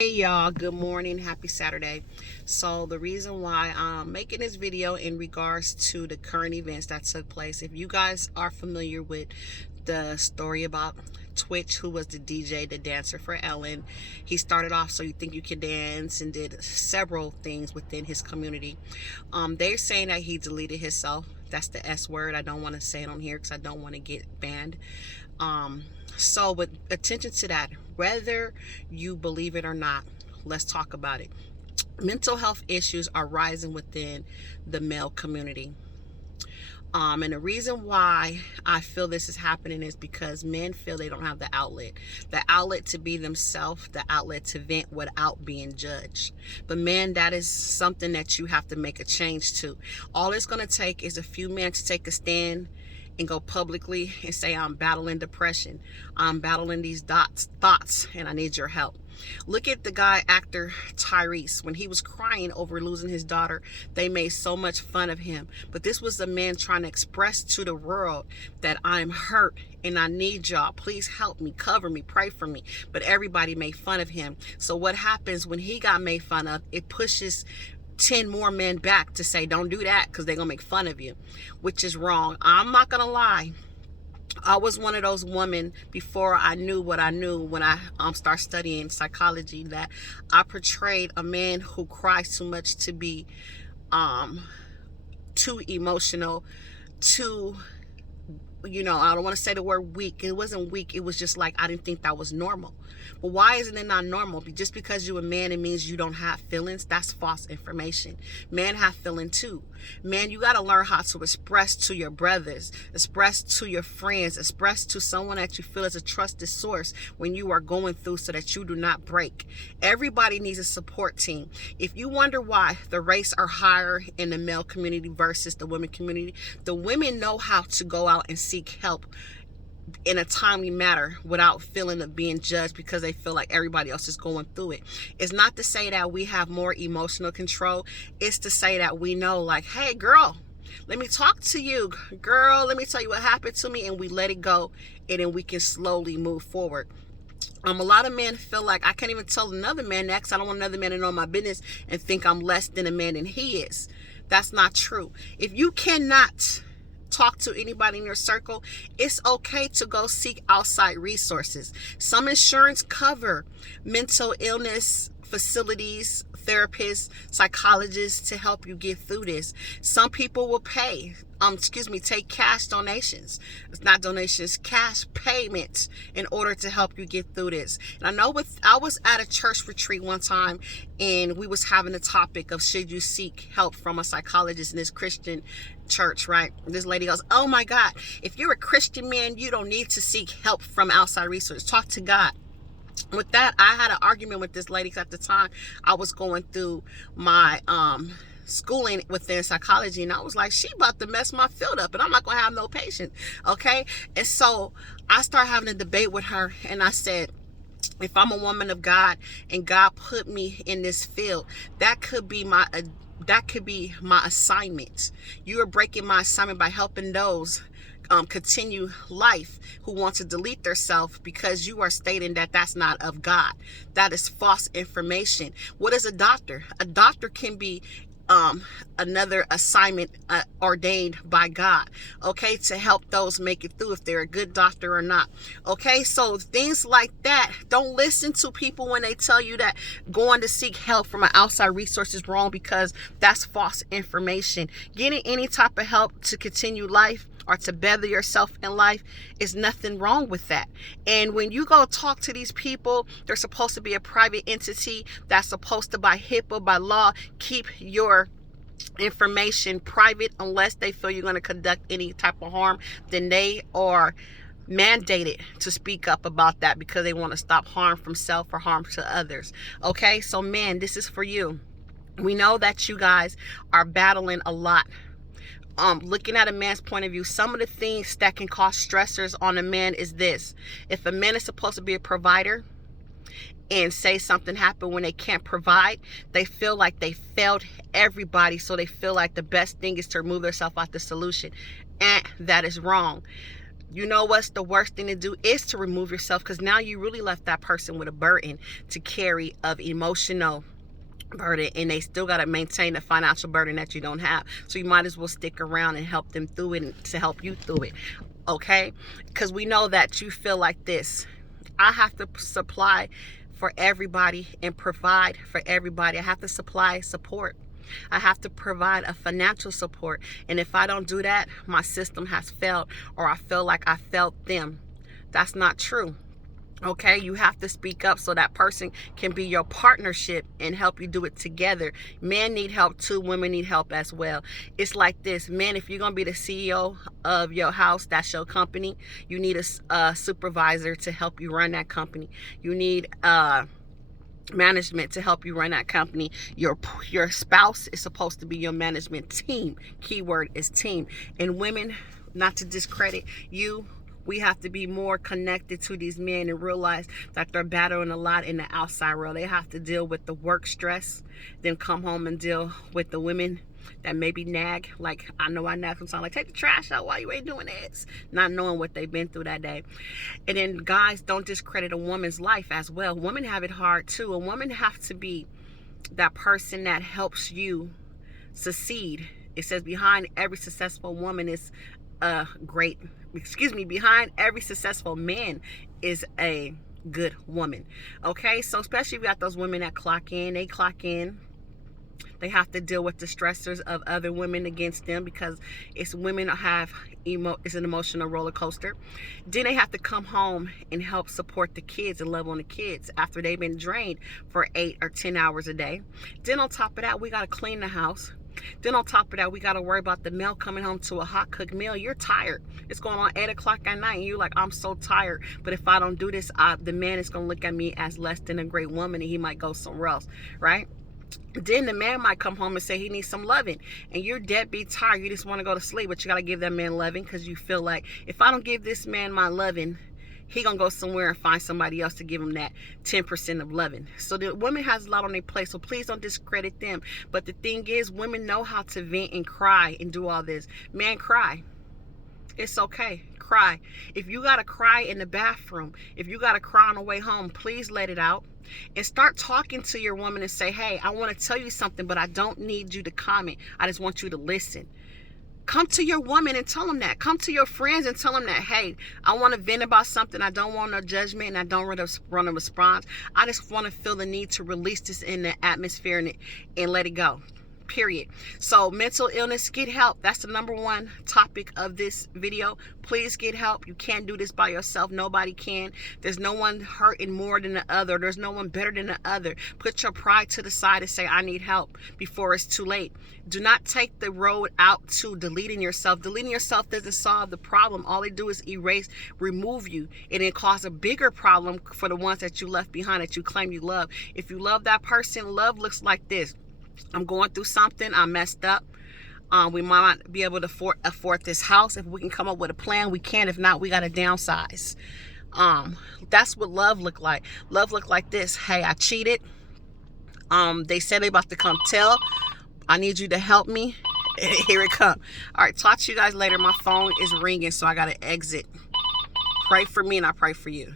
Hey y'all, good morning, happy Saturday. So the reason why I'm making this video in regards to the current events that took place, if you guys are familiar with the story about Twitch, who was the DJ, the dancer for Ellen, he started off So You Think You Can Dance and did several things within his community. They're saying that he deleted himself. That's the S word. I don't want to say it on here because I don't want to get banned. So with attention to that, whether you believe it or not, let's talk about it. Mental health issues are rising within the male community. And the reason why I feel this is happening is because men feel they don't have the outlet to be themselves, the outlet to vent without being judged. But man, that is something that you have to make a change to. All it's going to take is a few men to take a stand and go publicly and say, I'm battling depression, I'm battling these thoughts, and I need your help. Look at the guy, actor Tyrese. When he was crying over losing his daughter, they made so much fun of him. But this was a man trying to express to the world that I'm hurt and I need y'all. Please help me, cover me, pray for me. But everybody made fun of him. So what happens when he got made fun of? It pushes 10 more men back to say, don't do that because they're going to make fun of you, which is wrong. I'm not going to lie. I was one of those women before I knew what I knew when I started studying psychology, that I portrayed a man who cries too much to be too emotional, too, I don't want to say the word weak. It wasn't weak. It was just like I didn't think that was normal. But why isn't it not normal? Just because you're a man, it means you don't have feelings. That's false information. Men have feeling too. Man, you got to learn how to express to your brothers, express to your friends, express to someone that you feel is a trusted source when you are going through, so that you do not break. Everybody needs a support team. If you wonder why the rates are higher in the male community versus the women community, the women know how to go out and seek help in a timely manner without feeling of being judged because they feel like everybody else is going through it. It's not to say that we have more emotional control. It's to say that we know, like, hey girl, let me talk to you, girl, let me tell you what happened to me, and we let it go, and then we can slowly move forward. A lot of men feel like I can't even tell another man that because I don't want another man to know my business and think I'm less than a man than he is. That's not true. If you cannot talk to anybody in your circle, it's okay to go seek outside resources. Some insurance cover mental illness facilities, therapists, psychologists to help you get through this. Some people will pay, take cash donations. It's not donations, cash payments in order to help you get through this. And I was at a church retreat one time, and we was having a topic of should you seek help from a psychologist in this Christian church, right? This lady goes, oh my God, if you're a Christian man, you don't need to seek help from outside resources. Talk to God. With that, I had an argument with this lady because at the time I was going through my schooling within psychology, and I was like, she about to mess my field up and I'm not gonna have no patience. Okay. And so I started having a debate with her, and I said, if I'm a woman of God and God put me in this field, that could be my assignment. You are breaking my assignment by helping those continue life who want to delete themselves because you are stating that that's not of God. That is false information. What is a doctor? A doctor can be another assignment ordained by God, okay, to help those make it through, if they're a good doctor or not. Okay, so things like that, don't listen to people when they tell you that going to seek help from an outside resource is wrong, because that's false information. Getting any type of help to continue life or to better yourself in life is nothing wrong with that. And when you go talk to these people, they're supposed to be a private entity that's supposed to, by HIPAA, by law, keep your information private unless they feel you're going to conduct any type of harm. Then they are mandated to speak up about that because they want to stop harm from self or harm to others. Okay, so man, this is for you. We know that you guys are battling a lot. Looking at a man's point of view, some of the things that can cause stressors on a man is this. If a man is supposed to be a provider and say something happened when they can't provide, they feel like they failed everybody, so they feel like the best thing is to remove themselves out the solution. And that is wrong. You know what's the worst thing to do is to remove yourself, because now you really left that person with a burden to carry of emotional burden, and they still got to maintain the financial burden that you don't have. So you might as well stick around and help them through it, and to help you through it. Okay? Because we know that you feel like this. I have to supply for everybody and provide for everybody. I have to supply support. I have to provide a financial support. And if I don't do that, my system has failed, or I feel like I failed them. That's not true. Okay, you have to speak up so that person can be your partnership and help you do it together. Men need help too. Women need help as well. It's like this. Men, if you're going to be the CEO of your house, that's your company, you need a supervisor to help you run that company. You need management to help you run that company. Your spouse is supposed to be your management team. Keyword is team. And women, not to discredit you, we have to be more connected to these men and realize that they're battling a lot in the outside world. They have to deal with the work stress, then come home and deal with the women that maybe nag. Like, I know I nag sometimes, like, take the trash out while you ain't doing this, not knowing what they've been through that day. And then guys, don't discredit a woman's life as well. Women have it hard too. A woman have to be that person that helps you succeed. It says behind every successful woman is behind every successful man is a good woman. Okay, so especially if you got those women that clock in, they have to deal with the stressors of other women against them, because it's women have it's an emotional roller coaster. Then they have to come home and help support the kids and love on the kids after they've been drained for 8 or 10 hours a day. Then on top of that, we got to clean the house. Then on top of that, we got to worry about the male coming home to a hot cooked meal. You're tired. It's going on 8 o'clock at night, and you're like, I'm so tired. But if I don't do this, the man is going to look at me as less than a great woman, and he might go somewhere else, right? Then the man might come home and say he needs some loving, and you're deadbeat tired. You just want to go to sleep, but you got to give that man loving, because you feel like, if I don't give this man my loving, he gonna go somewhere and find somebody else to give him that 10% of loving. So the woman has a lot on their plate, so please don't discredit them. But the thing is, women know how to vent and cry and do all this. Man, cry. It's okay. Cry. If you gotta cry in the bathroom, if you gotta cry on the way home, please let it out. And start talking to your woman and say, hey, I want to tell you something, but I don't need you to comment. I just want you to listen. Come to your woman and tell them that. Come to your friends and tell them that, hey, I want to vent about something. I don't want no judgment, and I don't want a response. I just want to feel the need to release this in the atmosphere and let it go. Period. So mental illness, get help. That's the #1 topic of this video. Please get help. You can't do this by yourself. Nobody can. There's no one hurting more than the other. There's no one better than the other. Put your pride to the side and say, I need help, before it's too late. Do not take the road out to deleting yourself. Deleting yourself doesn't solve the problem. All they do is remove you, and it cause a bigger problem for the ones that you left behind, that you claim you love. If you love that person, love looks like this. I'm going through something. I messed up. We might not be able to afford this house. If we can come up with a plan, we can. If not, we got to downsize. That's what love look like. Love look like this. Hey, I cheated. They said they about to come tell. I need you to help me. Here it come. All right, talk to you guys later. My phone is ringing, so I got to exit. Pray for me, and I pray for you.